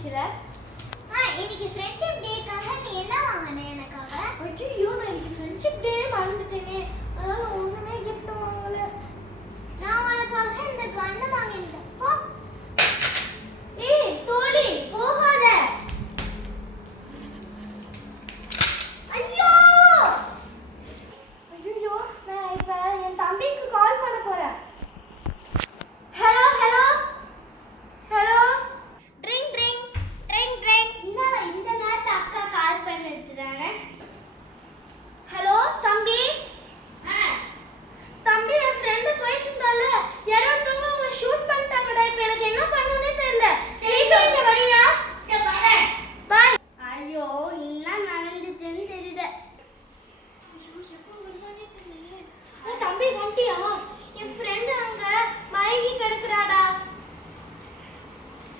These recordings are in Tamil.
இருந்துச்சுல. இன்னைக்கு ஃப்ரெண்ட்ஷிப் டேக்காக நீ என்ன வாங்கின எனக்காக? ஐயோ நான் இன்னைக்கு ஃப்ரெண்ட்ஷிப் டே மறந்துட்டேனே. அதனால ஒண்ணுமே gift வாங்கல. நான் உனக்காக இந்த கன் வாங்கிட்டேன். போ. ஏய் தோடி போகாத. ஐயோ ஐயோ நான் இப்ப என் தம்பிக்கு கால் பண்ண போறேன். Hello hello hello drink drink drink drink. என்னடா இந்த நேரத்துல அக்கா கால் பண்ணிருக்காங்க. ஹலோ தம்பி. தம்பி என் ஃப்ரெண்ட் போயிட்டு இருந்தால யாரோ ஒருத்தவங்க உங்களை ஷூட் பண்ணிட்டாங்கடா. இப்போ எனக்கு என்ன பண்ணணும்னே தெரியல. சீக்கிரம் இங்க வரியா? சரி வரேன். பாய். ஐயோ என்ன நடந்துச்சுன்னு தெரியல. ஐயோ எப்போ வருவானே தெரியல. தம்பி வந்துட்டியா? என் ஃப்ரெண்ட் அங்க மயங்கி கிடக்குறாடா.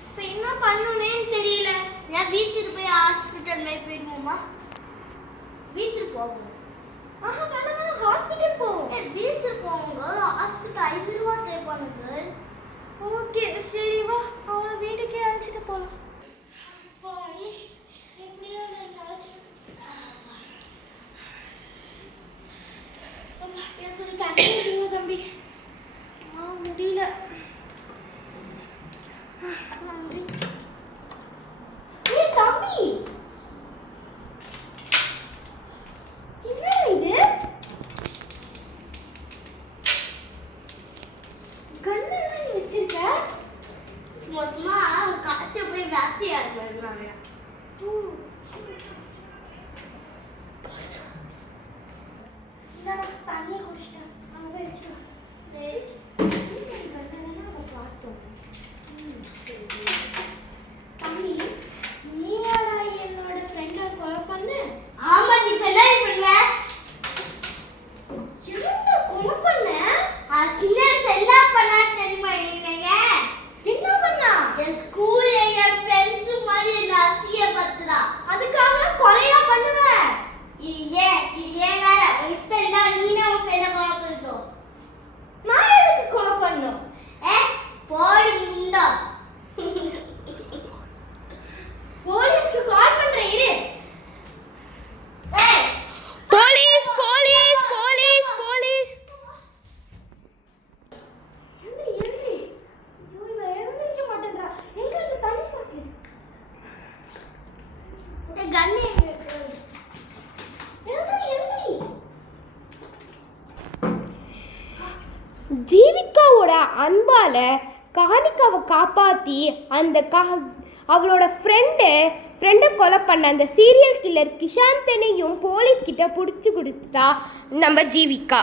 இப்போ என்ன பண்ணணும்னே தெரியல. நான் வீட்டுக்கு போய் ஹாஸ்பிட்டல் போய் போயிடுவோமா? வீட்டுக்கு போவோம். ஆஹா வேணாம் வேணாம் ஹாஸ்பிட்டல் போ. வீட்டுக்கு போவோங்க. ஹாஸ்பிட்டல் 5 ரூபா தேவைப்படுங்க. ஓகே சரி வா அவளை வீட்டுக்கே அழைச்சிட்டு போகலாம். போடி எப்படியோ நான் அழைச்சிட்டு எனக்கு கொஞ்சம் தண்ணி குடிங்க தம்பி. முடியல. ஏய் தம்பி என்ன இது? கண்ணெல்லாம் நீ வச்சிருக்க? சும்மா சும்மா காய்ச்சல் போய் வேட்டையாடு வருவாங்க. இந்தாடா தண்ணியை குடிச்சிட்டேன். அங்கே போய் வச்சுட்டு பார்த்தோம். தம்பி நீயாடா என்னோட ஃப்ரெண்டை கொலை பண்ணு? ஆமா நீ இப்ப என்ன பண்ணுவ? என்ன கொலை பண்ண? சின்ன என்ன பண்ணா தெரியுமா? என்ன பண்ணா? என் ஸ்கூல் என் ஃப்ரெண்ட்ஸ் மாதிரி என்ன அசிங்கப்படுத்துறா. அதுக்காக கொலையா பண்ணுவ? இது ஏன் வேற இஷ்டம் தான். நீனே உன் ஃப்ரெண்டை கொலை பண்ணிட்டோம். நான் எதுக்கு கொலை பண்ணும்? போடி முண்டா. போலீஸ்க்கு கால் பண்றேன் இரு. Police police police police. எழுதி ஐயோ இவ எழுந்திருக்க மாட்டேன்றா. எங்க அந்த தண்ணி பாட்டில்? கண்ணு எழுதி ஜீவிகாவோட அன்பால காணிக்காவை காப்பாற்றி அவளோட ஃப்ரெண்டை கொலை பண்ண அந்த சீரியல் கில்லர் கிஷாந்தனையும் போலீஸ் கிட்ட பிடிச்சி கொடுத்தா நம்ம ஜீவிகா.